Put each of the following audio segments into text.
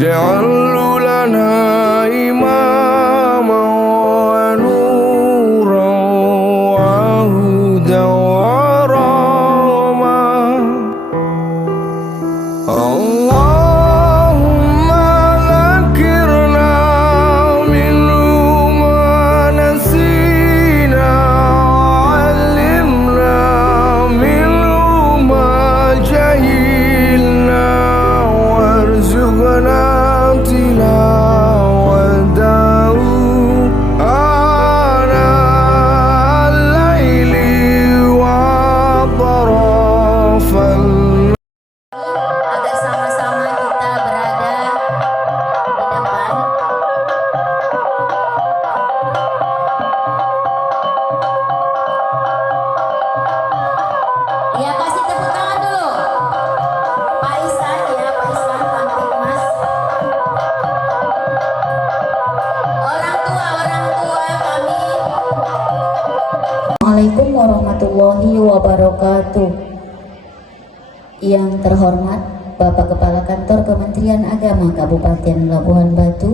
واجعله لنا إماما ونورا وهدى ورحمة. اللهم ذكرنا منه ما نسينا وعلمنا منه ما جهلنا وارزقنا تلاوته آناء الليل وأطراف agar sama-sama kita berada di depan. Ya, kasih tepuk tangan dulu Pak Isan, ya Pak Isan, Kamtibmas. Orang tua kami. Assalamualaikum warahmatullahi wabarakatuh. Yang terhormat Bapak Kepala Kantor Kementerian Agama Kabupaten Labuhan Batu,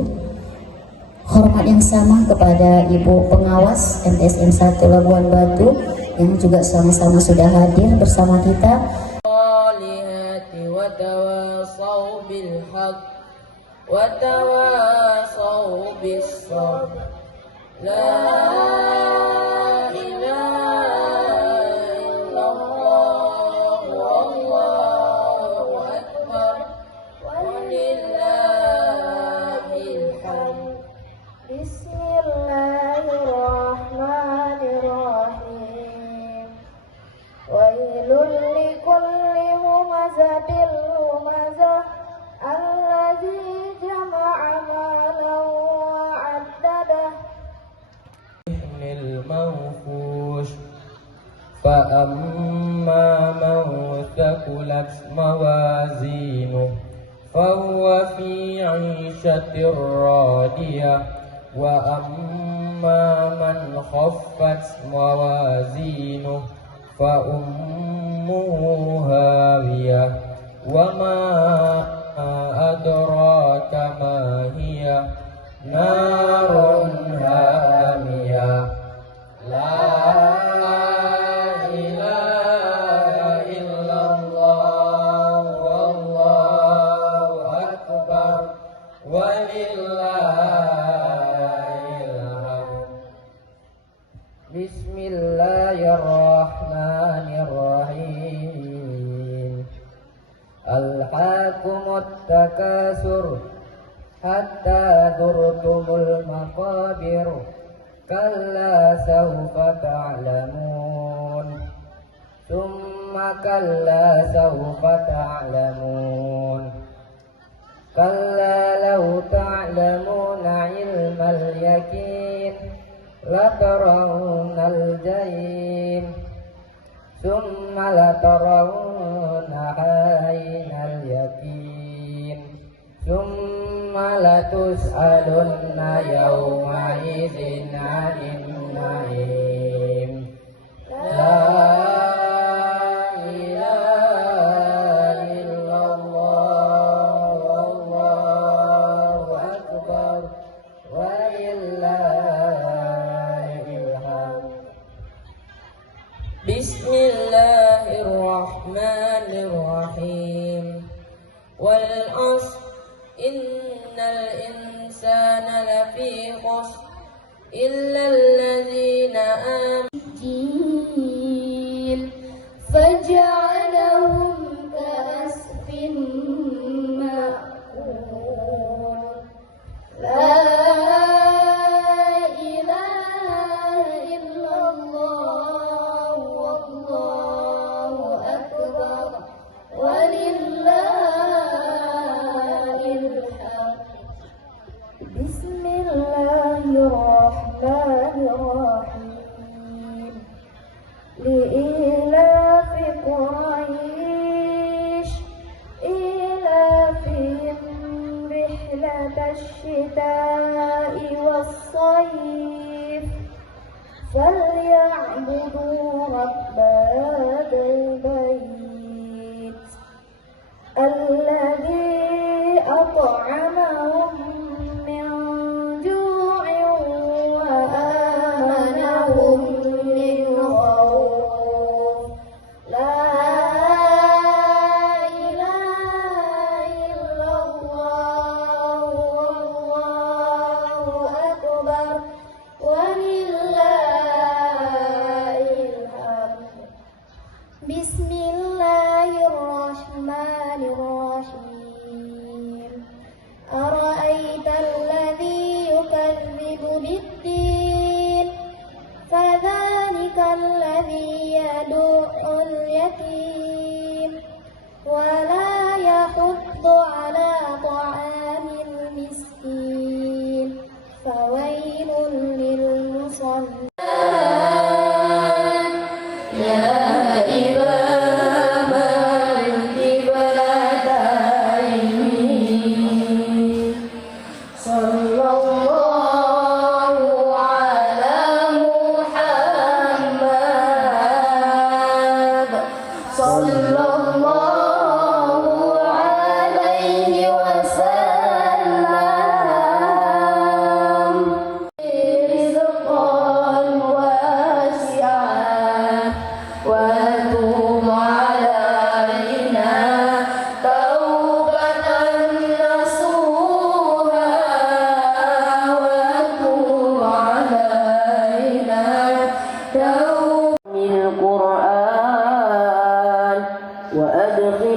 hormat yang sama kepada Ibu Pengawas MTSN 1 Labuhan Batu yang juga sama-sama sudah hadir bersama kita. Bismillahirrahmanirrahim. Wailul likulli humazatil lumazah alladzi jama'a malan wa 'addadah. المنفوش فأما من ثقلت موازينه فهو في عيشة راضية وأما من خفت موازينه فأمه هاوية وما أدراك ما هي نار هامية لا إله إلا الله والله أكبر ولله الحمد. بسم الله الرحمن الرحيم. ألهاكم التكاثر حتى زرتم المقابر كلا سوف تعلمون ثم كلا سوف تعلمون كلا لو تعلمون علم اليقين لترون الجحيم ثم لترون عين اليقين ثم لتسألن يومئذ عن النعيم. لا إله إلا الله والله أكبر ولله الحمد. بسم الله الرحمن الرحيم. والعصر إن الإنسان لفي خسر إلا الذين آمنوا فجعلهم كأسف مأكول. لا إله إلا الله والله أكبر ولله الحمد. بسم الله الرحمن الرحيم. لإيلاف قريش إيلافهم رحلة الشتاء والصيف فليعبدوا رب هذا البيت الذي أطعمهم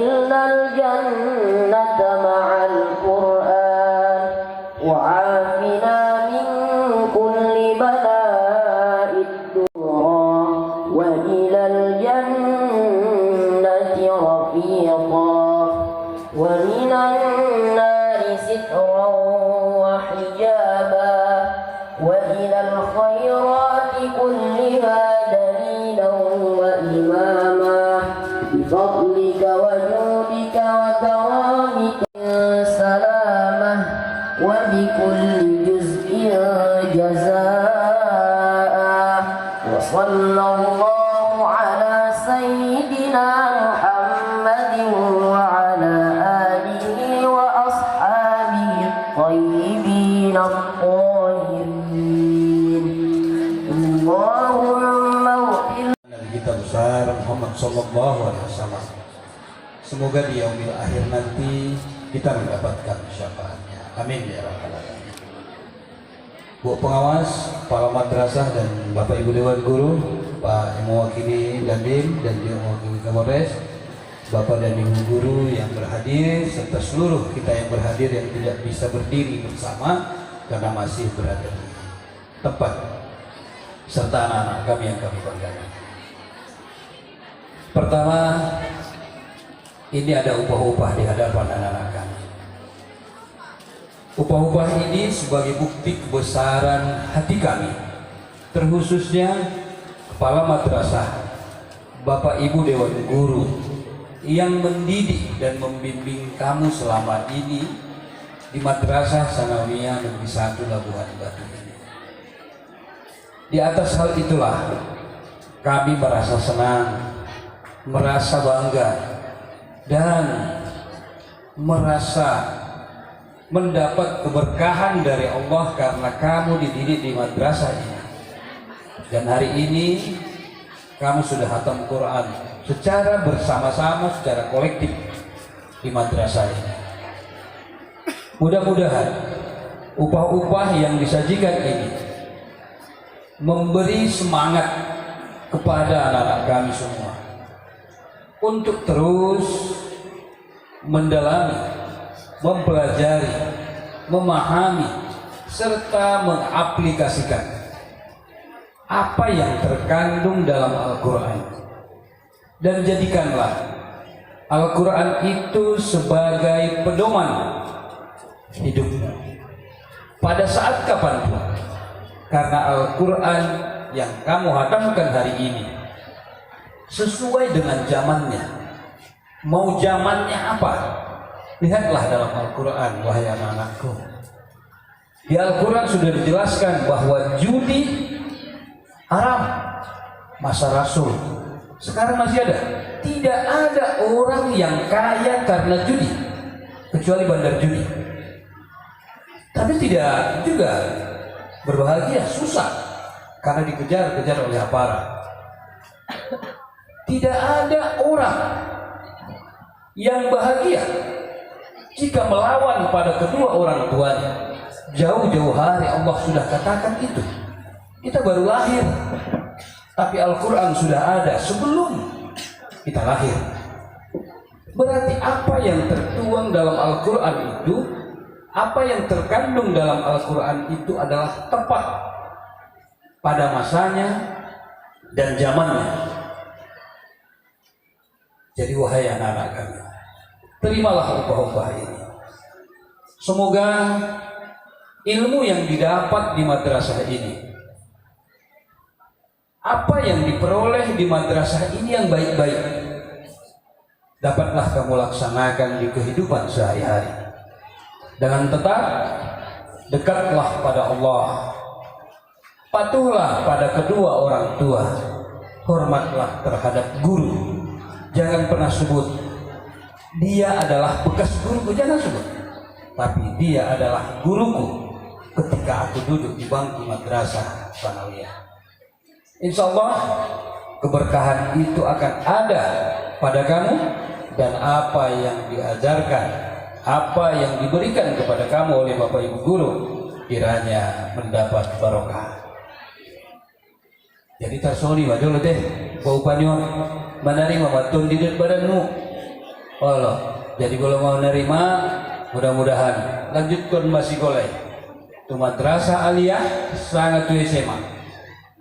وأدخلنا الجنة مع القرآن وعافنا من كل بلاء الدنيا وإلى الجنة رفيقا ومن النار سترا وحجابا وإلى الخيرات كلها دليلا وإماما بفضلك وجودك وكرامك سلامة وبكل جزء جزاء وصلى الله على سيدنا محمد وعلى آله وأصحابه الطيبين الطاهرين اللهم اغفر Nabi kita besar Muhammad Sallallahu Alaihi Wasallam. Semoga di yaumil akhir nanti kita mendapatkan syafaatnya. Amin ya rabbal alamin. Bu pengawas, kepala madrasah dan Bapak Ibu Dewan Guru, Pak yang mewakili Dandim dan juga mewakili Kapolres, Bapak dan Ibu Guru yang berhadir serta seluruh kita yang berhadir yang tidak bisa berdiri bersama karena masih berada di tempat, serta anak-anak kami yang kami banggakan. Pertama, ini ada upah-upah di hadapan anak-anak kami. Upah-upah ini sebagai bukti kebesaran hati kami, terkhususnya kepala madrasah, Bapak Ibu Dewan Guru yang mendidik dan membimbing kamu selama ini di Madrasah Sanawiyah Negeri 1 Labuhan Batu ini. Di atas hal itulah kami merasa senang, merasa bangga, dan merasa mendapat keberkahan dari Allah karena kamu dididik di madrasah ini. Dan hari ini kamu sudah hatam Quran secara bersama-sama, secara kolektif di madrasah ini. Mudah-mudahan upah-upah yang disajikan ini memberi semangat kepada anak-anak kami semua untuk terus mendalami, mempelajari, memahami, serta mengaplikasikan apa yang terkandung dalam Al-Quran, dan jadikanlah Al-Quran itu sebagai pedoman hidup pada saat kapanpun, karena Al-Quran yang kamu hatamkan hari ini sesuai dengan zamannya. Mau zamannya apa? Lihatlah dalam Al-Quran, wahai anak-anakku. Di Al-Quran sudah dijelaskan bahwa judi haram masa Rasul. Sekarang masih ada. Tidak ada orang yang kaya karena judi, kecuali bandar judi. Tapi tidak juga berbahagia, susah karena dikejar-kejar oleh aparat. Tidak ada orang yang bahagia jika melawan pada kedua orang tuanya. Jauh-jauh hari Allah sudah katakan itu. Kita baru lahir, tapi Al-Quran sudah ada sebelum kita lahir. Berarti apa yang tertuang dalam Al-Quran itu, apa yang terkandung dalam Al-Quran itu adalah tepat pada masanya dan zamannya. Jadi wahai anak-anak kami, terimalah upah-upah ini. Semoga ilmu yang didapat di madrasah ini, apa yang diperoleh di madrasah ini yang baik-baik, dapatlah kamu laksanakan di kehidupan sehari-hari. Dengan tetap dekatlah pada Allah, patuhlah pada kedua orang tua, hormatlah terhadap guru. Jangan pernah sebut dia adalah bekas guruku, jangan sebut, tapi dia adalah guruku ketika aku duduk di bangku madrasah sanawiyah. Insya Allah keberkahan itu akan ada pada kamu, dan apa yang diajarkan, apa yang diberikan kepada kamu oleh Bapak Ibu Guru kiranya mendapat barokah. Jadi tersoni wajol teh bau panyon menerima batun di badanmu. Allah. Jadi kalau mau nerima, mudah-mudahan lanjutkan masih golek. Tu madrasah aliyah sangat tu SMA.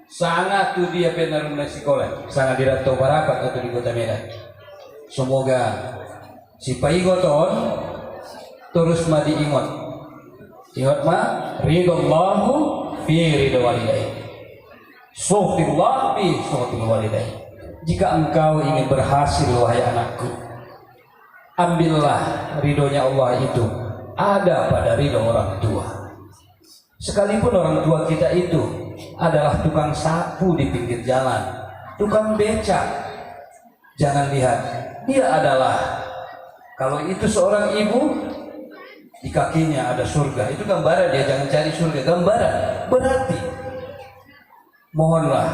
Sangat tu dia benar masih golek. Sangat di Rantau Barakat atau di Kota Medan. Semoga si paigoton terus ma diingat. Ingat ma ridallahu fi ridha walidain. Suhtillah fi suhtil walidain. Jika engkau ingin berhasil wahai anakku, ambillah ridhonya Allah itu ada pada ridho orang tua. Sekalipun orang tua kita itu adalah tukang sapu di pinggir jalan, tukang becak, jangan lihat dia adalah, kalau itu seorang ibu di kakinya ada surga, itu gambaran dia, jangan cari surga, gambaran. Berarti mohonlah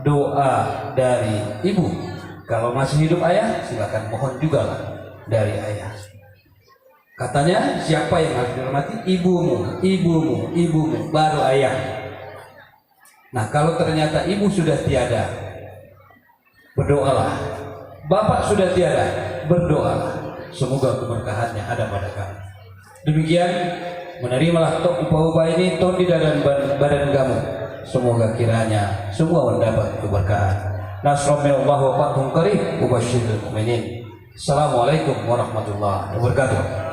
doa dari ibu. Kalau masih hidup ayah, silakan mohon juga lah dari ayah. Katanya siapa yang harus dihormati? Ibumu, ibumu, ibumu, baru ayah. Nah kalau ternyata ibu sudah tiada, berdoalah. Bapak sudah tiada, berdoalah. Semoga keberkahannya ada pada kamu. Demikian, menerimalah upah-upah ini ton di badan kamu. Semoga kiranya semua mendapat keberkahan. Nasrullah wa fathun qarib wa basyiril mu'minin. Assalamualaikum warahmatullahi wabarakatuh.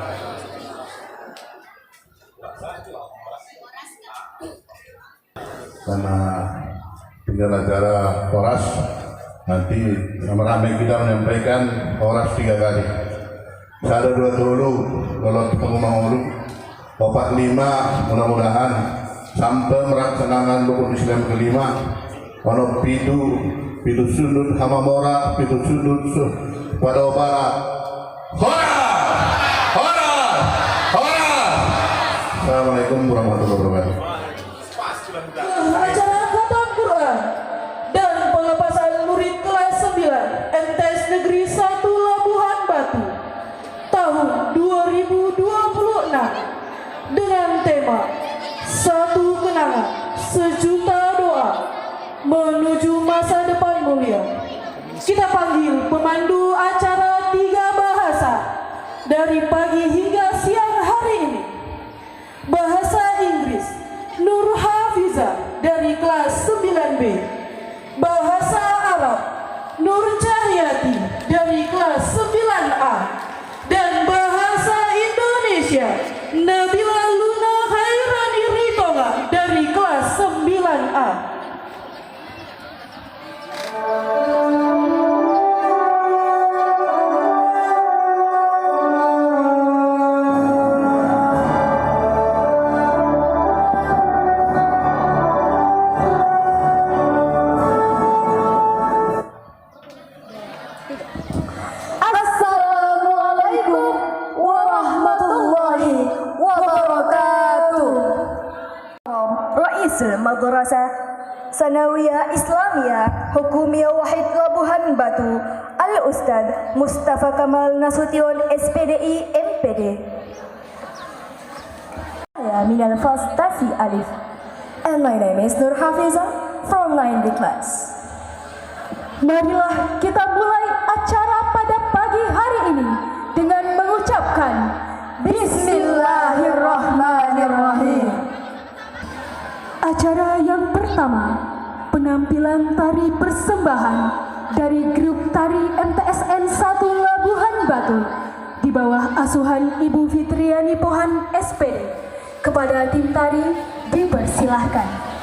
Karena tinggal acara Horas, nanti ramai kita menyampaikan Horas 3 kali. Saya ada 2 dulu, kalau ketemu Mangulu, 45 mudah-mudahan sampai melaksanakan rukun Islam kelima. Ono pitu sudut Hamamora, pitu sudut pada barat. Horas, Horas, Horas. Assalamualaikum warahmatullahi wabarakatuh. Acara khatam Quran dan pelepasan murid kelas 9 MTS Negeri 1 Labuhan Batu tahun 2026 dengan tema Satu Kenangan Sejuta Doa Menuju Masa Depan Mulia. Kita panggil pemandu acara 3 bahasa dari pagi hingga siang hari ini. Bahasa Inggris Nur Hafiza dari kelas 9B. Bahasa Arab Nur Cahyati dari kelas 9A. Dan bahasa Indonesia Nabila Luna Khairani Ritonga dari kelas 9A. Assalamualaikum warahmatullahi wabarakatuh. Raisul Madrasah Sanawiyah Islamiyah Hukumiyah Wahid Labuhan Batu Al-Ustadz Mustafa Kamal Nasution SPDI MPD. Saya minal fastasi alif. And my name is Nur Hafiza from 9B class. Marilah kita mulai acara pada pagi hari ini dengan mengucapkan Bismillahirrahmanirrahim. Acara yang pertama, penampilan tari persembahan dari grup tari MTSN 1 Labuhan Batu di bawah asuhan Ibu Fitriani Pohan SPD. Kepada tim tari dipersilahkan.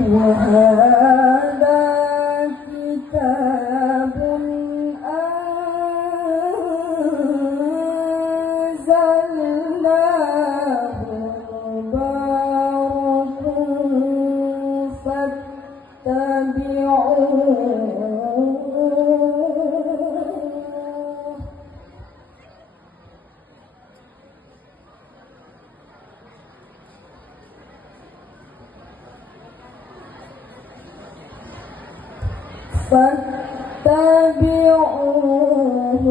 وهذا كتاب أنزلناه مبارك فاتبعوه فاتبعوه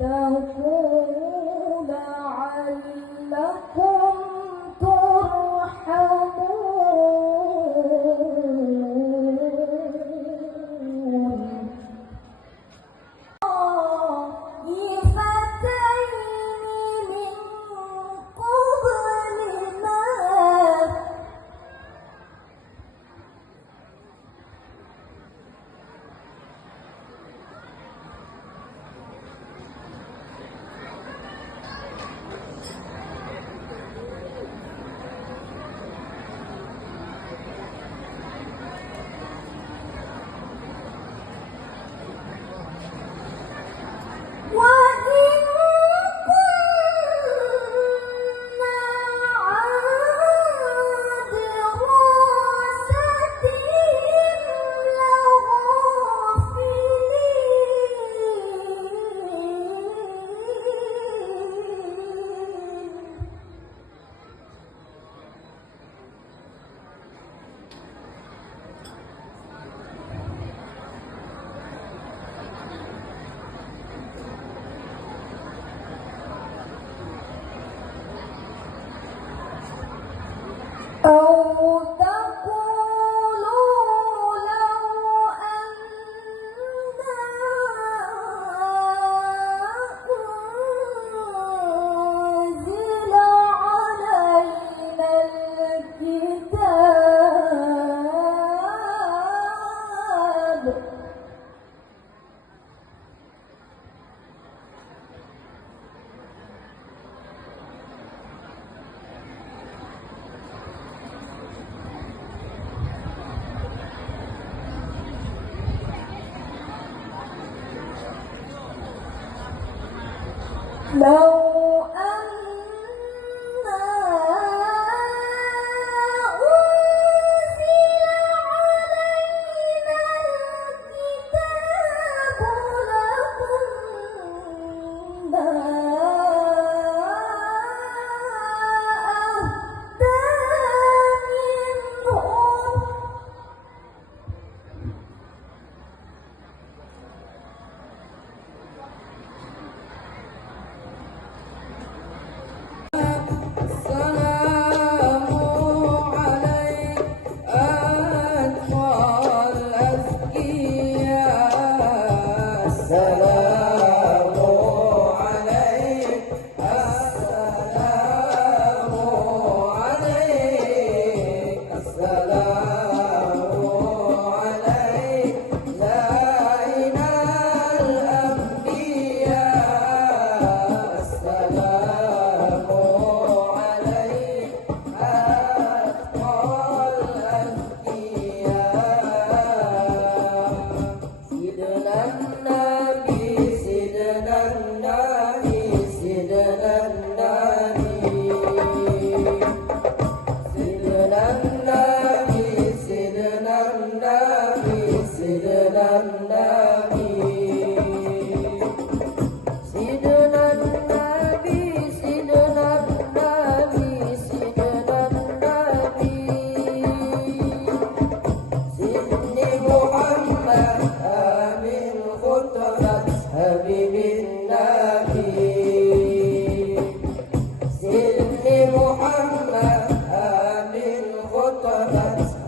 واتقوا لعلكم ترحمون طائفتين من قبلنا وإن كنا عن دراستهم لغافلين أو تقولوا لو أنزل علينا الكتاب لو أنا أنزل علينا الكتاب لكنا أهدى منهم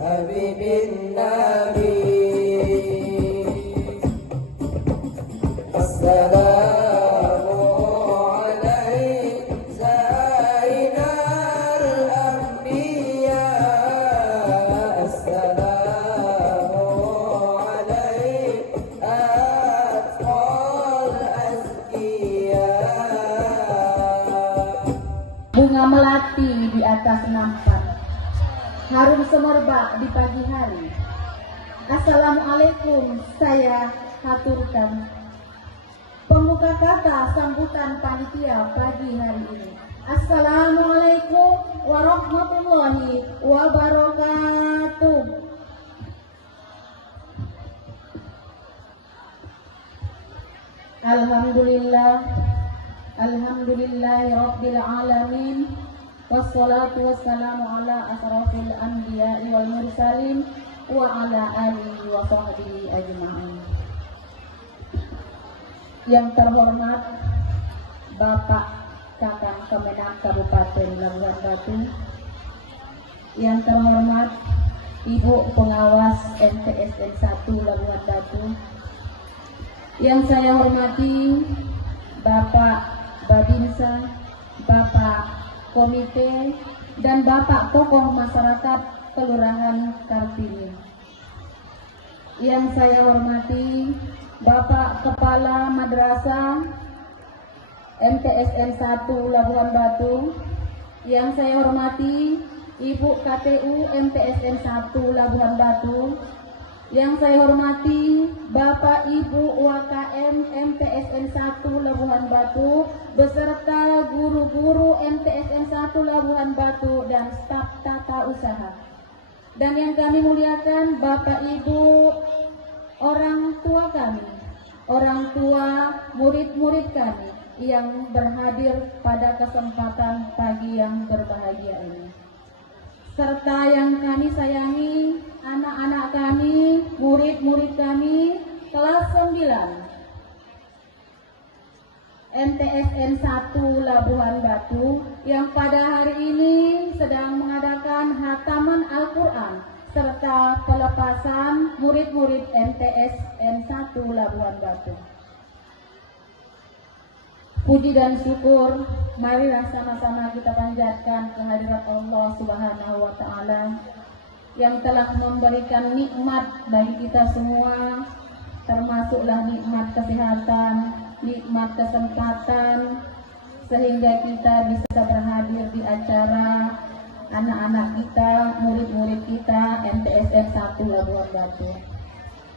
حبيب النبي atas nampan harum semerbak di pagi hari. Assalamualaikum saya haturkan. Pembuka kata sambutan panitia pagi hari ini. Assalamualaikum warahmatullahi wabarakatuh. Alhamdulillahi rabbil alamin. Wassalatu wassalamu ala asrafil anbiya'i wal mursalin wa ala alihi wa sahbihi ajma'in. Yang terhormat Bapak Kakang Kemenak Kabupaten Labuhan Batu, yang terhormat Ibu Pengawas MTSN 1 Labuhan Batu, yang saya hormati Bapak Babinsa, Bapak Komite, dan Bapak tokoh masyarakat Kelurahan Kartini. Yang saya hormati Bapak Kepala Madrasah MTSN 1 Labuhan Batu. Yang saya hormati Ibu KTU MTSN 1 Labuhan Batu. Yang saya hormati Bapak Ibu UKM MTSN 1 Labuhan Batu beserta guru-guru MTSN 1 Labuhan Batu dan staf tata usaha. Dan yang kami muliakan Bapak Ibu orang tua kami, orang tua murid-murid kami yang berhadir pada kesempatan pagi yang berbahagia ini. Serta yang kami sayangi, anak-anak kami, murid-murid kami, kelas 9 MTSN 1 Labuhan Batu yang pada hari ini sedang mengadakan khataman Al-Quran serta pelepasan murid-murid MTSN 1 Labuhan Batu. Puji dan syukur, marilah sama-sama kita panjatkan kehadirat Allah Subhanahu wa Ta'ala yang telah memberikan nikmat bagi kita semua, termasuklah nikmat kesehatan, nikmat kesempatan, sehingga kita bisa berhadir di acara anak-anak kita, murid-murid kita MTSN 1 Labuhan Batu.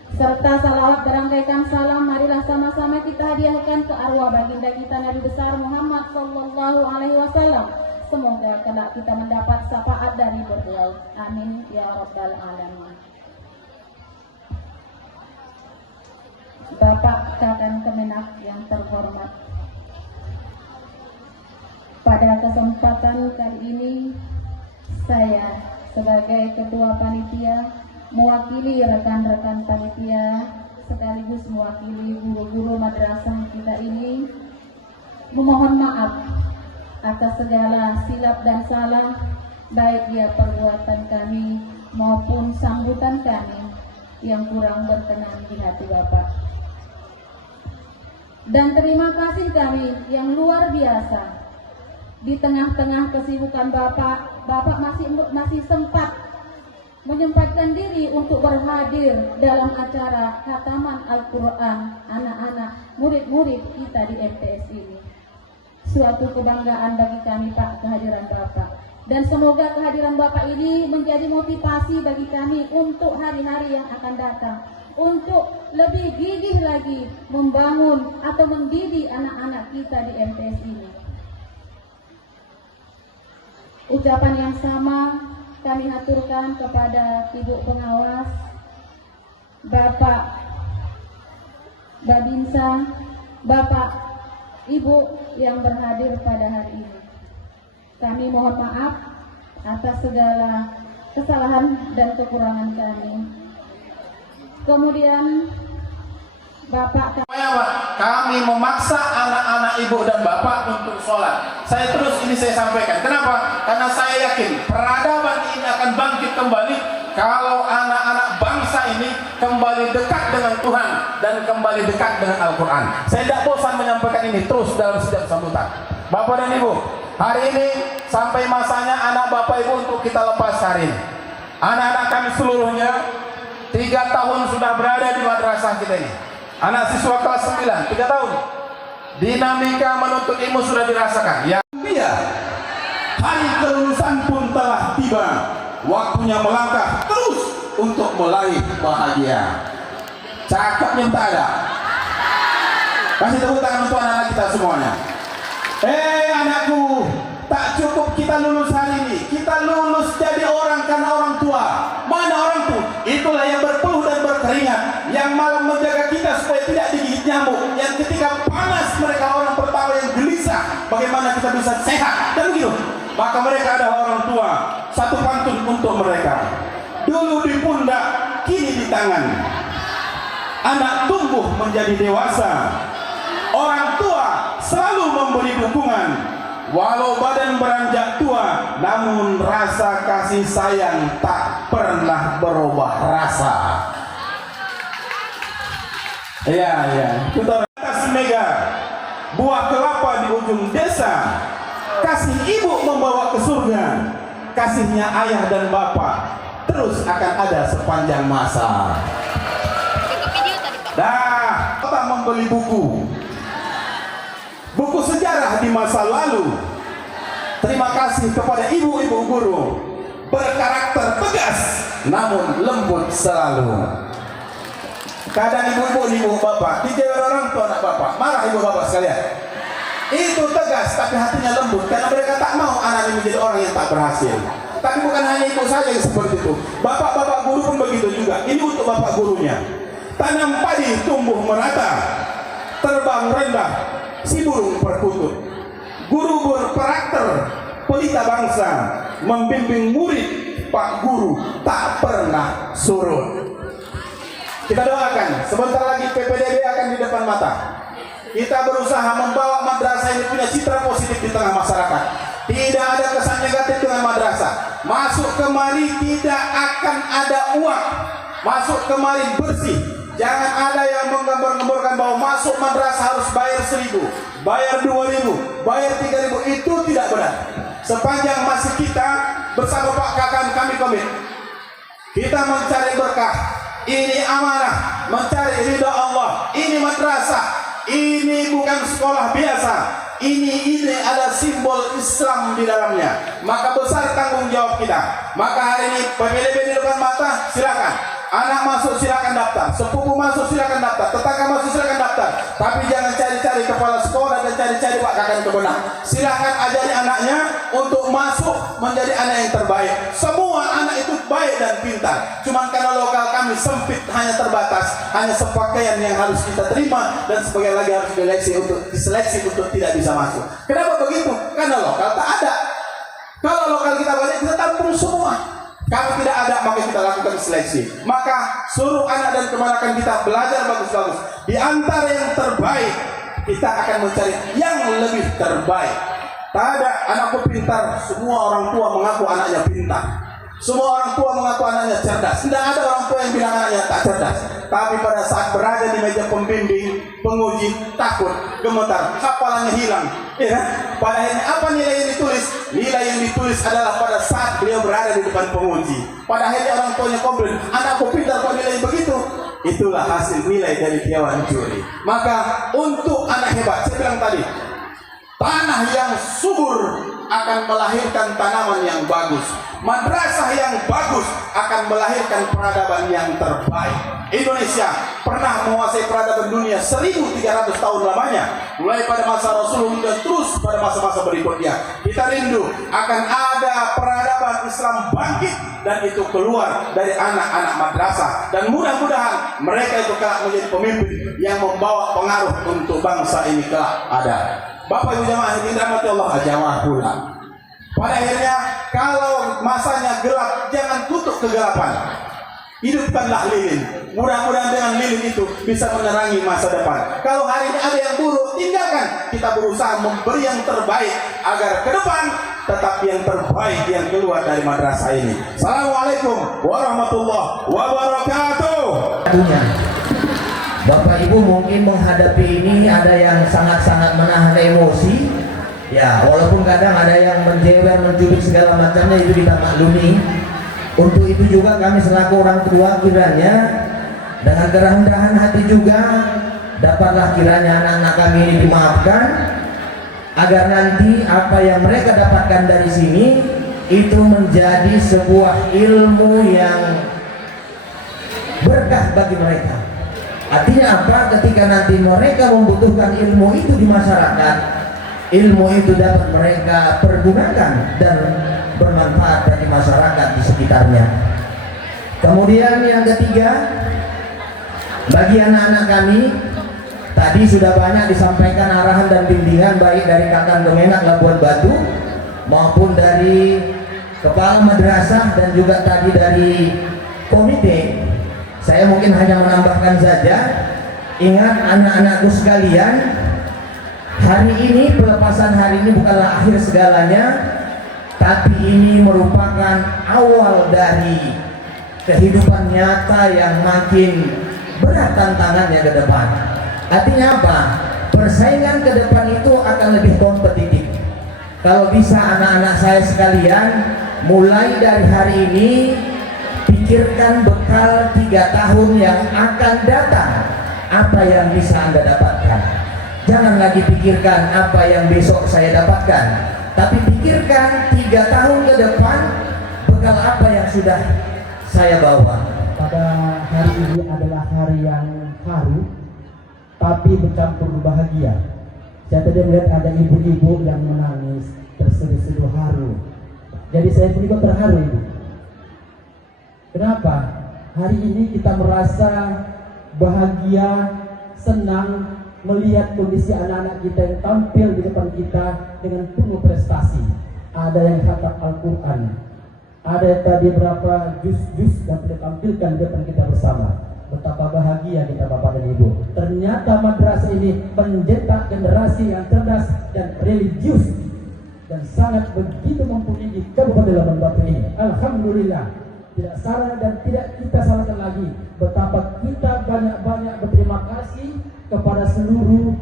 Serta salawat berangkaikan salam, marilah sama-sama kita hadiahkan ke arwah baginda kita Nabi besar Muhammad sallallahu alaihi wasallam. Semoga kelak kita mendapat syafaat dari beliau. Amin ya rabbal alamin. Bapak Kakang Kemenak yang terhormat, pada kesempatan kali ini saya sebagai ketua panitia mewakili rekan-rekan panitia sekaligus mewakili guru-guru madrasah kita ini memohon maaf atas segala silap dan salah, baik dia perbuatan kami maupun sambutan kami yang kurang berkenan di hati Bapak. Dan terima kasih kami yang luar biasa, di tengah-tengah kesibukan Bapak masih sempat menyempatkan diri untuk berhadir dalam acara khataman Al-Quran anak-anak murid-murid kita di MTS ini. Suatu kebanggaan bagi kami Pak kehadiran Bapak, dan semoga kehadiran Bapak ini menjadi motivasi bagi kami untuk hari-hari yang akan datang, untuk lebih gigih lagi membangun atau mendidik anak-anak kita di MTS ini. Ucapan yang sama kami aturkan kepada Ibu Pengawas, Bapak Babinsa, Bapak Ibu yang berhadir pada hari ini. Kami mohon maaf atas segala kesalahan dan kekurangan kami. Kemudian Bapak kami memaksa anak-anak ibu dan bapak untuk sholat. Saya sampaikan. Kenapa? Karena saya yakin peradaban ini akan bangkit kembali kalau anak-anak bangsa ini kembali dekat dengan Tuhan dan kembali dekat dengan Al-Quran. Saya tidak bosan menyampaikan ini terus dalam setiap sambutan. Bapak dan Ibu, hari ini sampai masanya anak bapak ibu untuk kita lepas hari ini. Anak-anak kami seluruhnya 3 tahun sudah berada di madrasah kita ini. Anak siswa kelas 9, 3 tahun. Dinamika menuntut ilmu sudah dirasakan. Ya, Hari kelulusan pun telah tiba. Waktunya melangkah terus untuk meraih bahagia. Cakepnya tak ada. Kasih tepuk tangan untuk anak-anak kita semuanya. Anakku, tak cukup kita lulus hari ini. Kita lulus jadi orang karena orang tua. Mana orang tua? Itulah yang berpeluh dan berkeringat, yang malam menjaga kita supaya tidak digigit nyamuk, yang ketika panas mereka orang pertama yang gelisah bagaimana kita bisa sehat dan begitu. Maka mereka adalah orang tua. Satu pantun untuk mereka. Dulu di pundak, kini di tangan. Anak tumbuh menjadi dewasa. Orang tua selalu memberi dukungan. Walau badan beranjak tua, namun rasa kasih sayang tak pernah berubah rasa. Ya. Kita atas mega, buah kelapa di ujung desa. Kasih ibu membawa ke surga. Kasihnya ayah dan bapak terus akan ada sepanjang masa. Kita membeli buku sejarah di masa lalu. Terima kasih kepada ibu-ibu guru, berkarakter tegas namun lembut selalu. Kadang ibu bapak dijawab orang tua anak bapak, marah ibu bapak sekalian. Itu tegas tapi hatinya lembut karena mereka tak mau anaknya menjadi orang yang tak berhasil. Tapi bukan hanya ibu saja yang seperti itu, bapak-bapak guru pun begitu juga. Ini untuk bapak gurunya. Tanam padi tumbuh merata, terbang rendah si burung perkutut. Guru berkarakter pelita bangsa, membimbing murid Pak Guru tak pernah surut. Kita doakan sebentar lagi PPDB akan di depan mata. Kita berusaha membawa madrasah ini punya citra positif di tengah masyarakat. Tidak ada kesan negatif dengan madrasah. Masuk kemari tidak akan ada uang. Masuk kemari bersih. Jangan ada yang menggambar-gambarkan bahwa masuk madrasah harus bayar 1.000, bayar 2.000, bayar 3.000. Itu tidak benar. Sepanjang masih kita bersama Pak Kakak kami komit. Kita mencari berkah. Ini amanah, mencari ridha Allah. Ini madrasah. Ini bukan sekolah biasa. Ini ada simbol Islam di dalamnya. Maka besar tanggung jawab kita. Maka hari ini PPDB di depan mata, silakan. Anak masuk silakan daftar, sepupu masuk silakan daftar, tetangga masuk silakan daftar. Tapi jangan cari-cari kepala sekolah dan cari-cari Pak Kakak kebenar. Silakan ajari anaknya untuk masuk menjadi anak yang terbaik. Semua anak itu baik dan pintar. Cuman karena lokal kami sempit, hanya terbatas, hanya sepakaian yang harus kita terima dan sebagian lagi harus diseleksi untuk tidak bisa masuk. Kenapa begitu? Karena lokal tak ada. Kalau lokal kita banyak, kita tampung semua. Kalau tidak ada, maka kita lakukan seleksi. Maka suruh anak dan keponakan kita belajar bagus-bagus. Di antara yang terbaik, kita akan mencari yang lebih terbaik. Tak ada anakku pintar, semua orang tua mengaku anaknya pintar. Semua orang tua mengaku anaknya cerdas. Tidak ada orang tua yang bilang anaknya tak cerdas. Tapi pada saat berada di meja pembimbing, penguji, takut, gemetar, hafalannya hilang. Ya, pada akhirnya apa nilai yang ditulis? Nilai yang ditulis adalah pada saat beliau berada di depan penguji. Pada akhirnya orang tuanya komplain, anakku pintar kok nilai begitu. Itulah hasil nilai dari Dewan Juri. Maka untuk anak hebat, saya bilang tadi, tanah yang subur akan melahirkan tanaman yang bagus. Madrasah yang bagus akan melahirkan peradaban yang terbaik. Indonesia pernah menguasai peradaban dunia 1.300 tahun lamanya, mulai pada masa Rasulullah dan terus pada masa-masa berikutnya. Kita rindu akan ada peradaban Islam bangkit dan itu keluar dari anak-anak madrasah, dan mudah-mudahan mereka itu kelak menjadi pemimpin yang membawa pengaruh untuk bangsa ini kelak ada. Bapak Ibu jamaah yang dirahmati Allah, jamaah pula. Pada akhirnya kalau masanya gelap, jangan tutup kegelapan. Hidupkanlah lilin. Mudah-mudahan dengan lilin itu bisa menerangi masa depan. Kalau hari ini ada yang buruk, tinggalkan. Kita berusaha memberi yang terbaik agar ke depan tetap yang terbaik yang keluar dari madrasah ini. Assalamualaikum warahmatullahi wabarakatuh. Bapak Ibu mungkin menghadapi ini ada yang sangat-sangat menahan emosi. Ya, walaupun kadang ada yang menjewer, mencubit segala macamnya, itu kita maklumi. Untuk itu juga kami selaku orang tua kiranya dengan kerendahan hati juga dapatlah kiranya anak-anak kami ini dimaafkan. agar nanti apa yang mereka dapatkan dari sini itu menjadi sebuah ilmu yang berkah bagi mereka. Artinya apa? Ketika nanti mereka membutuhkan ilmu itu di masyarakat, ilmu itu dapat mereka pergunakan dan bermanfaat bagi masyarakat di sekitarnya. Kemudian yang ketiga, bagi anak-anak kami, tadi sudah banyak disampaikan arahan dan bimbingan baik dari Kakang Kemenak Labuan Batu maupun dari kepala madrasah dan juga tadi dari komite. Saya mungkin hanya menambahkan saja, ingat anak-anakku sekalian, hari ini, pelepasan hari ini bukanlah akhir segalanya, tapi ini merupakan awal dari kehidupan nyata yang makin berat tantangannya ke depan. Artinya apa? Persaingan ke depan itu akan lebih kompetitif. Kalau bisa anak-anak saya sekalian, mulai dari hari ini pikirkan bekal 3 tahun yang akan datang, apa yang bisa Anda dapatkan. Jangan lagi pikirkan apa yang besok saya dapatkan, tapi pikirkan 3 tahun ke depan, bekal apa yang sudah saya bawa. Pada hari ini adalah hari yang haru, tapi bercampur bahagia. Saya tadi melihat ada ibu-ibu yang menangis, terseduh-seduh haru. Jadi saya pun juga terharu, Ibu. Kenapa? Hari ini kita merasa bahagia, senang melihat kondisi anak-anak kita yang tampil di depan kita dengan penuh prestasi. Ada yang hafal Al-Quran, ada tadi berapa juz-juz yang kita tampilkan di depan kita bersama. Betapa bahagia kita Bapak dan Ibu. Ternyata madrasah ini mencetak generasi yang cerdas dan religius dan sangat begitu mempunyai di Kabupaten Labuan Batu ini. Alhamdulillah. Tidak salah dan tidak kita salahkan lagi betapa kita banyak-banyak berterima kasih kepada seluruh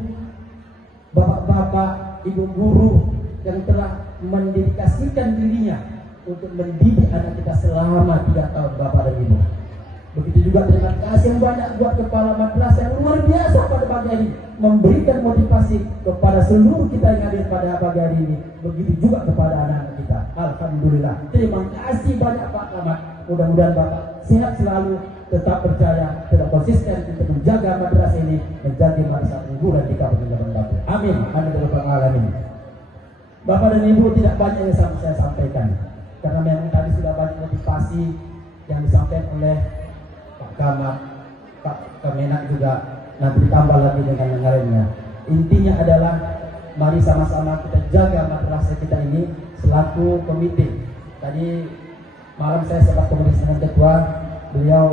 bapak-bapak, ibu guru yang telah mendedikasikan dirinya untuk mendidik anak kita selama 3 tahun Bapak dan Ibu. Begitu juga terima kasih yang banyak buat kepala madrasah yang luar biasa pada pagi hari memberikan motivasi kepada seluruh kita yang hadir pada pagi hari ini. Begitu juga kepada anak-anak kita. Alhamdulillah. Terima kasih banyak Pak Camat. Mudah-mudahan Bapak sehat selalu, tetap percaya, tetap konsisten untuk menjaga madrasah ini menjadi madrasah unggulan di Kabupaten Labuan Batu. Amin. Amin ya rabbal alamin. Bapak dan Ibu, tidak banyak yang saya sampaikan karena memang tadi sudah banyak motivasi yang disampaikan oleh Pak Camat, Pak Kemenak juga, nanti ditambah lagi dengan yang lainnya. Intinya adalah mari sama-sama kita jaga madrasah kita ini selaku komite. Tadi malam saya sempat komunikasi dengan ketua, beliau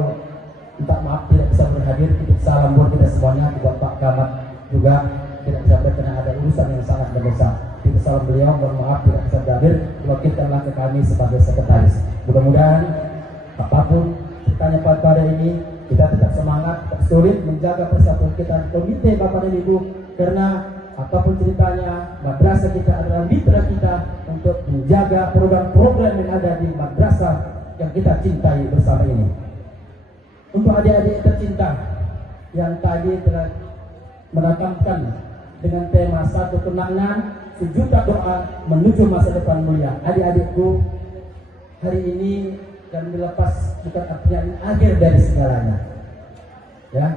minta maaf tidak bisa berhadir. Titip salam buat kita semuanya, buat Pak Camat juga tidak bisa berhadir karena ada urusan yang sangat mendesak. Titip salam beliau, mohon maaf tidak bisa berhadir, wakilkanlah ke kami sebagai sekretaris. Mudah-mudahan apapun ceritanya pada ini kita tetap semangat, tetap sulit menjaga persatuan kita komite Bapak dan Ibu, karena apapun ceritanya madrasah kita adalah mitra kita untuk menjaga program-program yang ada di madrasah yang kita cintai bersama ini. Untuk adik-adik tercinta yang tadi telah menatapkan dengan tema satu kenangan sejuta doa menuju masa depan mulia. Adik-adikku, hari ini dan melepas bukan artinya akhir dari segalanya. Ya,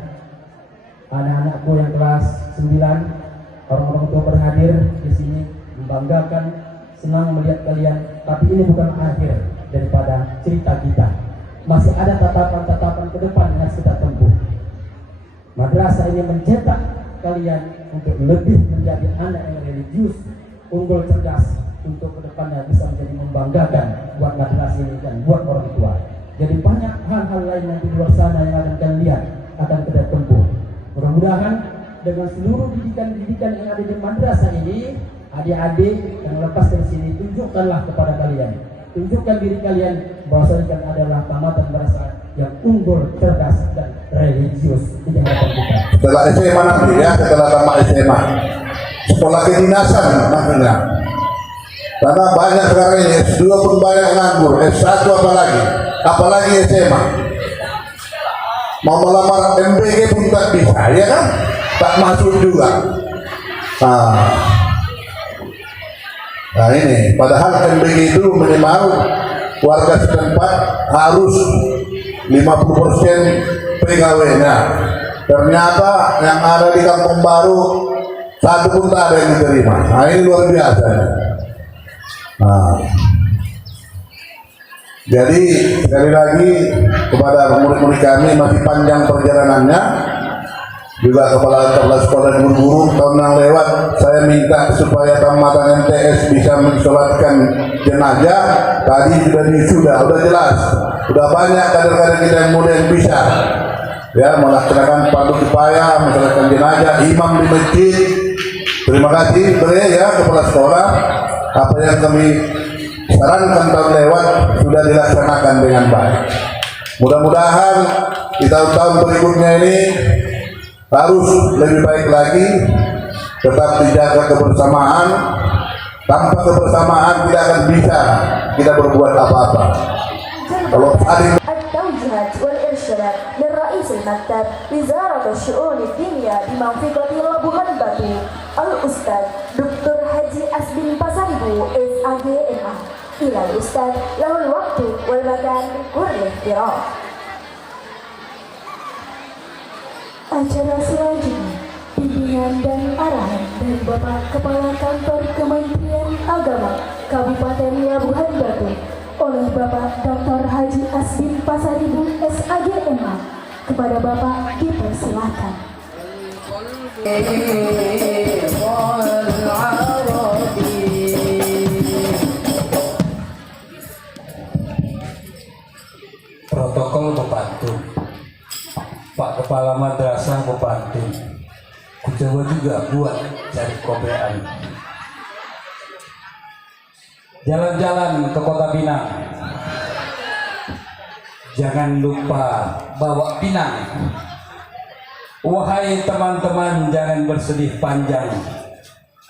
anak-anakku yang kelas 9, orang-orang tua berhadir di sini membanggakan, senang melihat kalian. Tapi ini bukan akhir daripada cerita kita. Masih ada tatapan-tatapan ke depan yang harus kita tempuh. Madrasah ini mencetak kalian untuk lebih menjadi anak yang religius, unggul, cerdas, untuk kedepannya bisa menjadi membanggakan buat madrasah ini dan buat orang tua. Jadi banyak hal-hal lain yang di luar sana yang akan kalian lihat, akan kita tempuh. Mudah-mudahan dengan seluruh didikan-didikan yang ada di madrasah ini, adik-adik yang lepas dari sini, tunjukkanlah kepada kalian, tunjukkan diri kalian bahwa kalian adalah tamatan madrasah yang unggul, cerdas, dan religius. Ini harapan kita. Setelah SMA nanti ya, setelah tamat SMA, sekolah kedinasan maksudnya. Karena banyak sekarang ini S2 pun banyak nganggur, S1 apalagi SMA. Mau melamar MBG pun tak bisa, ya kan? Tak masuk juga. Nah, Nah ini, padahal kan begitu minimal warga setempat harus 50% pegawainya. Ternyata yang ada di Kampung Baru satu pun tak ada yang diterima. Nah ini luar biasa. Nah, jadi sekali lagi kepada murid-murid kami, masih panjang perjalanannya. Juga kepala sekolah dan guru-guru tahun yang lewat, saya minta supaya tamatan MTS bisa mensolatkan jenazah. Tadi sudah jelas, sudah banyak kader-kader kita yang muda yang bisa ya melaksanakan fardu kifayah, mensolatkan jenazah, imam di masjid. Terima kasih ya kepala sekolah, apa yang kami sarankan tahun lewat sudah dilaksanakan dengan baik. Mudah-mudahan di tahun-tahun berikutnya ini harus lebih baik lagi, tetap dijaga kebersamaan. Tanpa kebersamaan tidak akan bisa kita berbuat apa-apa. Kalau ada التوجيهات والإرشادات للرئيس المكتب وزارة الشؤون الدينية بمنطقة لابوهان باتو الأستاذ دكتور حاجي أسبين باساريبو SAGMA إلى الأستاذ له الوقت والمكان والاحترام. Acara selanjutnya bimbingan dan arahan dari Bapak Kepala Kantor Kementerian Agama Kabupaten Labuhan Batu oleh Bapak Dr. Haji Asbin Pasaribu SAGMA. Kepada Bapak dipersilakan. Protokol membantu, Pak Kepala Madrasah membantu, coba juga buat cari kobean. Jalan-jalan ke Kota Pinang, jangan lupa bawa pinang. Wahai teman-teman, jangan bersedih panjang.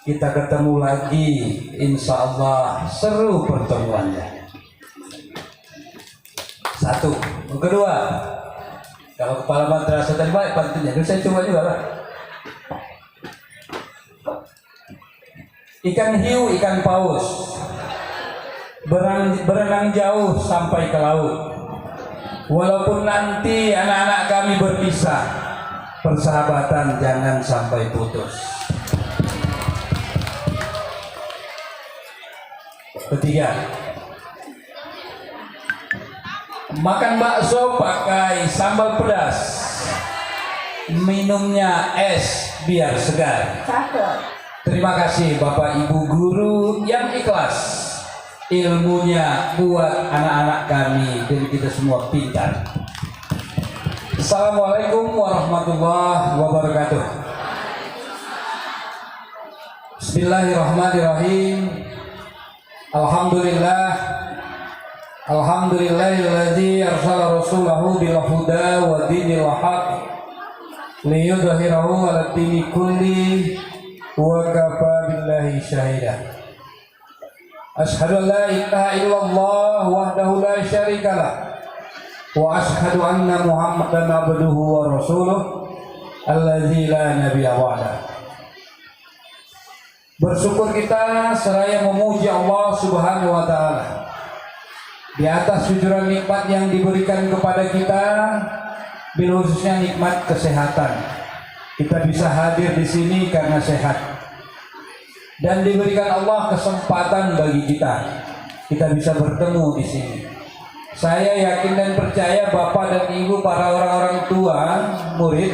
Kita ketemu lagi, insya Allah seru pertemuannya. Satu. Yang kedua, kalau kepala madrasah tadi baik bantunya, saya coba juga Pak. Ikan hiu, ikan paus, berenang jauh sampai ke laut. Walaupun nanti anak-anak kami berpisah, persahabatan jangan sampai putus. Ketiga, makan bakso pakai sambal pedas, minumnya es biar segar. Terima kasih Bapak Ibu guru yang ikhlas ilmunya buat anak-anak kami dan kita semua pintar. Assalamualaikum warahmatullahi wabarakatuh. Bismillahirrahmanirrahim. Alhamdulillahilladzi arsala rasulahu bil huda wa dinil haqq liyudhhirahu 'ala dini kulli wa kafa billahi syahida. Asyhadu an la ilaha illallah wahdahu la syarikalah wa asyhadu anna Muhammadan abduhu wa rasuluh allazi la nabiyya ba'da. Bersyukur kita seraya memuji Allah Subhanahu wa taala di atas cucuran nikmat yang diberikan kepada kita, bil khususnya nikmat kesehatan. Kita bisa hadir di sini karena sehat. Dan diberikan Allah kesempatan bagi kita bisa bertemu di sini. Saya yakin dan percaya Bapak dan Ibu, para orang-orang tua, murid,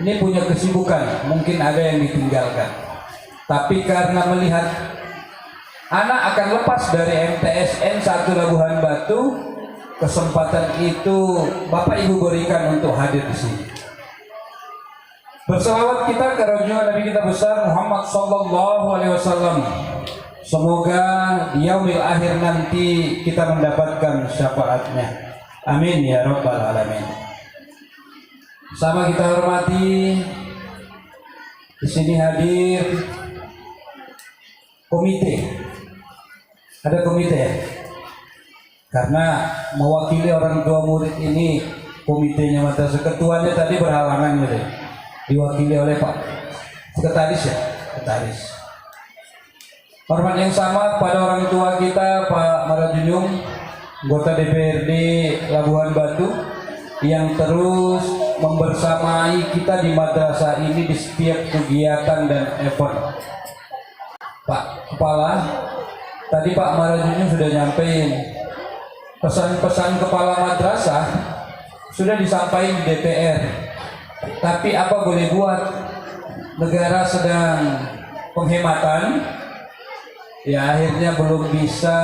ini punya kesibukan, mungkin ada yang ditinggalkan. Tapi karena melihat anak akan lepas dari MTSN 1 Labuhan Batu, kesempatan itu Bapak Ibu berikan untuk hadir di sini. Berselawat kita ke junjungan Nabi kita besar Muhammad sallallahu alaihi wasallam. Semoga di yaumil akhir nanti kita mendapatkan syafaatnya. Amin ya rabbal alamin. Sama kita hormati di sini hadir komite. Ada komite ya? Karena mewakili orang tua murid ini, komitenya madrasah, ketuanya tadi berhalangan gitu. Diwakili oleh Pak Sekretaris ya, Sekretaris. Hormat yang sama pada orang tua kita Pak Marajunjung, anggota DPRD Labuhan Batu, yang terus membersamai kita di madrasah ini di setiap kegiatan dan effort. Pak Kepala, tadi Pak Marajunjung sudah nyampein pesan-pesan kepala madrasah sudah disampaikan di DPR. Tapi apa boleh buat, negara sedang penghematan, ya akhirnya belum bisa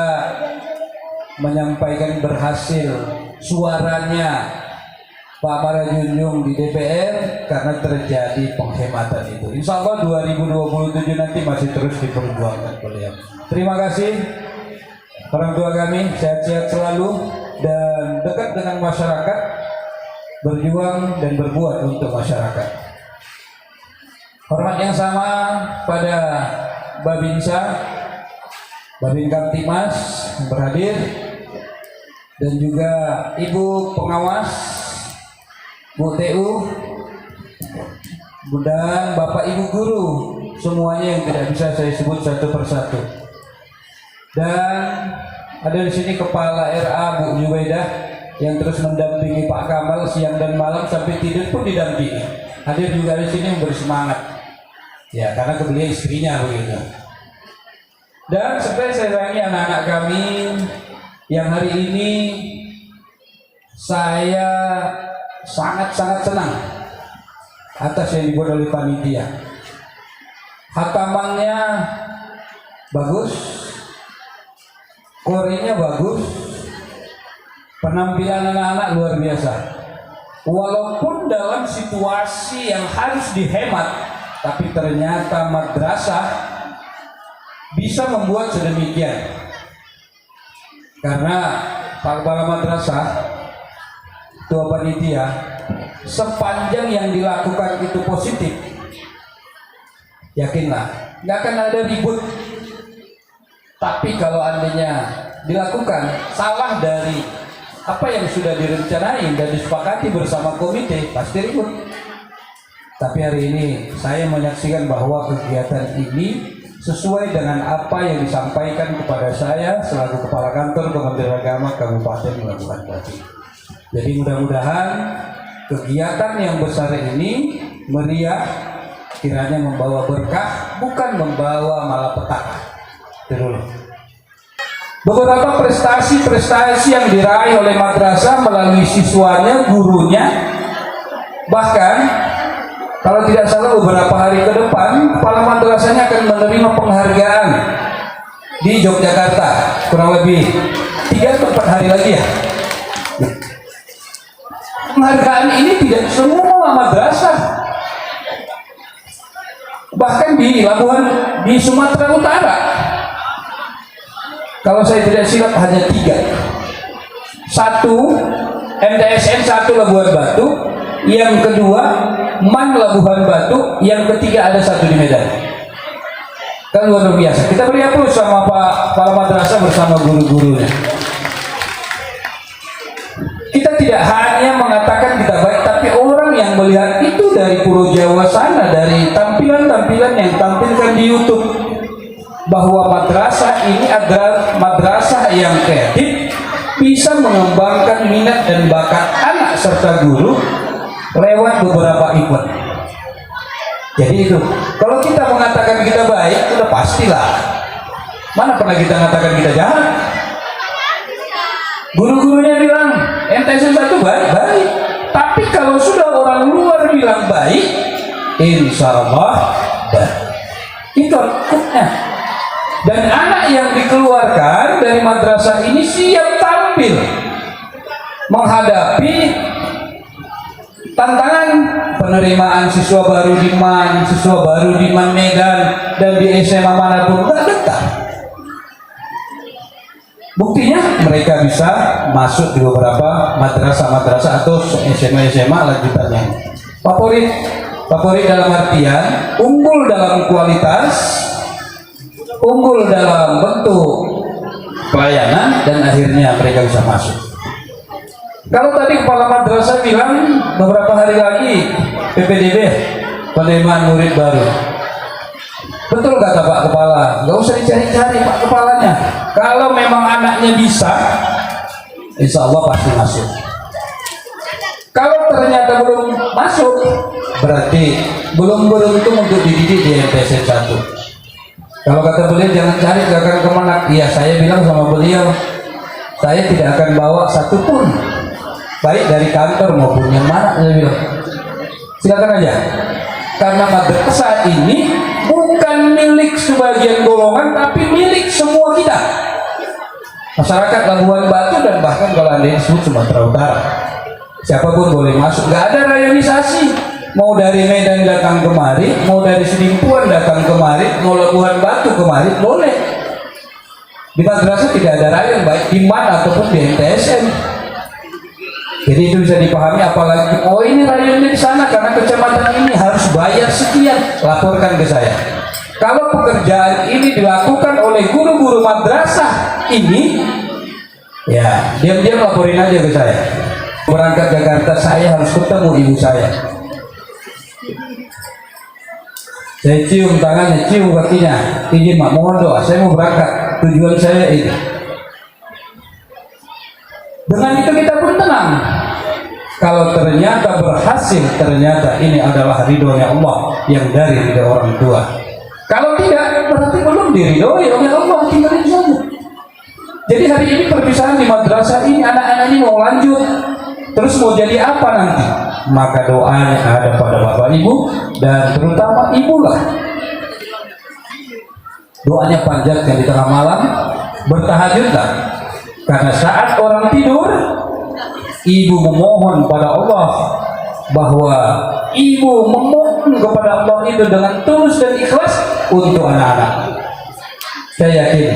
menyampaikan berhasil suaranya Pak Marajunjung di DPR karena terjadi penghematan itu. Insya Allah 2027 nanti masih terus diperjuangkan beliau. Terima kasih orang tua kami, sehat-sehat selalu dan dekat dengan masyarakat, berjuang dan berbuat untuk masyarakat. Hormat yang sama pada Babinsa, Babin Kamtimas yang berhadir, dan juga Ibu Pengawas, Bu TU, dan Bapak Ibu Guru, semuanya yang tidak bisa saya sebut satu persatu. Dan ada di sini Kepala RA Bu Jubaidah yang terus mendampingi Pak Kamal siang dan malam sampai tidur pun didampingi. Hadir juga di sini memberi semangat. Ya, karena beliau istrinya begitu. Dan seperti saya sayangi anak-anak kami yang hari ini saya sangat-sangat senang atas yang dibuat oleh panitia. Hatamannya bagus, korenya bagus, penampilan anak-anak luar biasa. Walaupun dalam situasi yang harus dihemat, tapi ternyata madrasah bisa membuat sedemikian. Karena Pak Kepala Madrasah, Ketua Panitia, sepanjang yang dilakukan itu positif, yakinlah nggak akan ada ribut. Tapi kalau andainya dilakukan salah dari apa yang sudah direncanain dan disepakati bersama komite, pasti ribut. Tapi hari ini saya menyaksikan bahwa kegiatan ini sesuai dengan apa yang disampaikan kepada saya selaku Kepala Kantor Kementerian Agama Kabupaten Labuhan Batu. Jadi mudah-mudahan kegiatan yang besar ini meriah, kiranya membawa berkah, bukan membawa malapetaka. Itu dulu. Beberapa prestasi-prestasi yang diraih oleh madrasah melalui siswanya, gurunya, bahkan kalau tidak salah beberapa hari ke depan kepala madrasahnya akan menerima penghargaan di Yogyakarta, kurang lebih 3 atau 4 hari lagi ya. Penghargaan ini tidak semua madrasah, bahkan di Labuhan, di Sumatera Utara, kalau saya tidak silap hanya 3. 1 MTSN 1 Labuhan Batu, yang kedua MAN Labuhan Batu, yang ketiga ada 1 di Medan. Kan luar biasa. Kita beri aplaus sama Pak Kepala Madrasah bersama guru-gurunya. Kita tidak hanya mengatakan kita baik, tapi orang yang melihat itu dari Pulau Jawa sana, dari tampilan-tampilan yang tampilkan di YouTube, bahwa madrasah ini adalah madrasah yang kreatif, bisa mengembangkan minat dan bakat anak serta guru lewat beberapa event. Jadi itu, kalau kita mengatakan kita baik, sudah pastilah. Mana pernah kita mengatakan kita jahat? Guru-gurunya bilang MTSN 1 baik-baik, tapi kalau sudah orang luar bilang baik, insya Allah baik. Itu hukumnya. Dan anak yang dikeluarkan dari madrasah ini siap tampil menghadapi tantangan penerimaan siswa baru di MAN, siswa baru di MAN Medan, dan di SMA manapun nggak dekat. Buktinya mereka bisa masuk di beberapa madrasah-madrasah atau SMA lanjutannya. Favorit dalam artian unggul dalam kualitas, unggul dalam bentuk pelayanan, dan akhirnya mereka bisa masuk. Kalau tadi kepala madrasah bilang beberapa hari lagi PPDB, penerimaan murid baru. Betul kata Pak Kepala, nggak usah dicari-cari Pak Kepalanya. Kalau memang anaknya bisa, insya Allah pasti masuk. Kalau ternyata belum masuk, berarti belum beruntung untuk dididik di MTSN 1. Kalau kata beliau jangan cari gerakan kemenak, iya saya bilang sama beliau, saya tidak akan bawa satupun, baik dari kantor maupun yang mana, saya bilang silakan aja, karena madrasah ini bukan milik sebagian golongan tapi milik semua kita, masyarakat Labuhan Batu, dan bahkan kalau anda disebut Sumatera Utara, siapapun boleh masuk, nggak ada rayonisasi. Mau dari Medan datang kemari, mau dari Sedimpuan datang kemari, mau Labuhan Batu kemari, boleh. Di madrasah tidak ada rayon, baik di MAN ataupun di MTSN. Jadi itu bisa dipahami, apalagi oh ini rayonnya di sana karena kecamatan ini harus bayar sekian, laporkan ke saya. Kalau pekerjaan ini dilakukan oleh guru-guru madrasah ini, ya diam-diam laporin aja ke saya. Berangkat Jakarta saya harus ketemu ibu saya. Saya cium tangannya, cium kakinya, izin mak, mohon doa, saya mau berangkat, tujuan saya ini. Dengan itu kita pun tenang. Kalau ternyata berhasil, ternyata ini adalah ridhonya Allah yang dari ridho orang tua. Kalau tidak, berarti belum diridhoi oleh Allah, tinggalin saja. Jadi hari ini perpisahan di madrasah ini, anak-anak ini mau lanjut, terus mau jadi apa nanti? Maka doanya ada pada bapak ibu dan terutama ibulah. Doanya panjatkan di tengah malam, bertahajudlah. Karena saat orang tidur, ibu memohon pada Allah, bahwa ibu memohon kepada Allah itu dengan tulus dan ikhlas untuk anak-anak. Saya yakin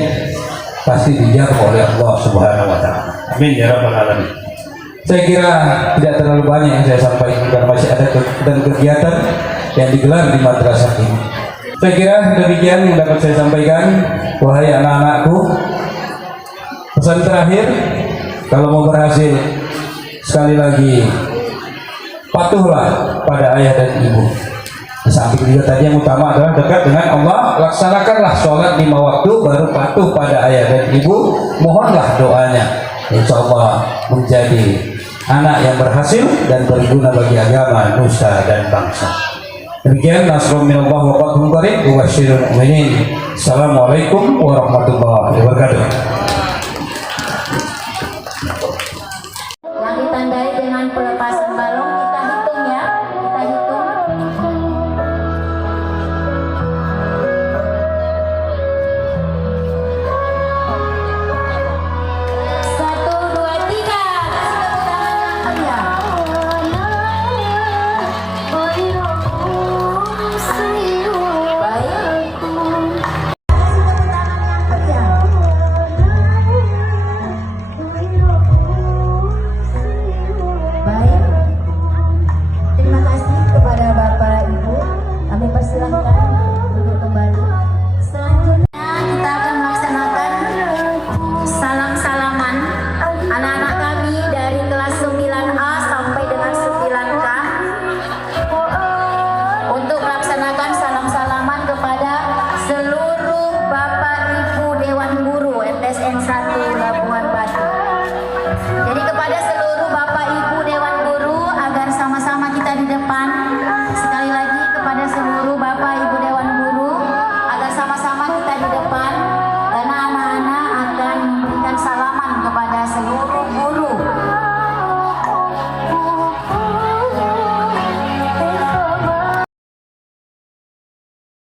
pasti dijawab oleh Allah Subhanahu wa taala. Amin ya rabbal alamin. Saya kira tidak terlalu banyak yang saya sampaikan karena masih ada kegiatan yang digelar di madrasah ini. Saya kira demikian yang dapat saya sampaikan. Wahai anak-anakku, pesan terakhir, kalau mau berhasil, sekali lagi patuhlah pada ayah dan ibu. Di samping juga tadi yang utama adalah dekat dengan Allah, laksanakanlah sholat 5 waktu, baru patuh pada ayah dan ibu, mohonlah doanya, insya Allah menjadi anak yang berhasil dan berguna bagi agama, nusa dan bangsa. Demikian, nasrul minallah wa fathun qarib wa basyiril mu'minin. Assalamualaikum warahmatullahi wabarakatuh.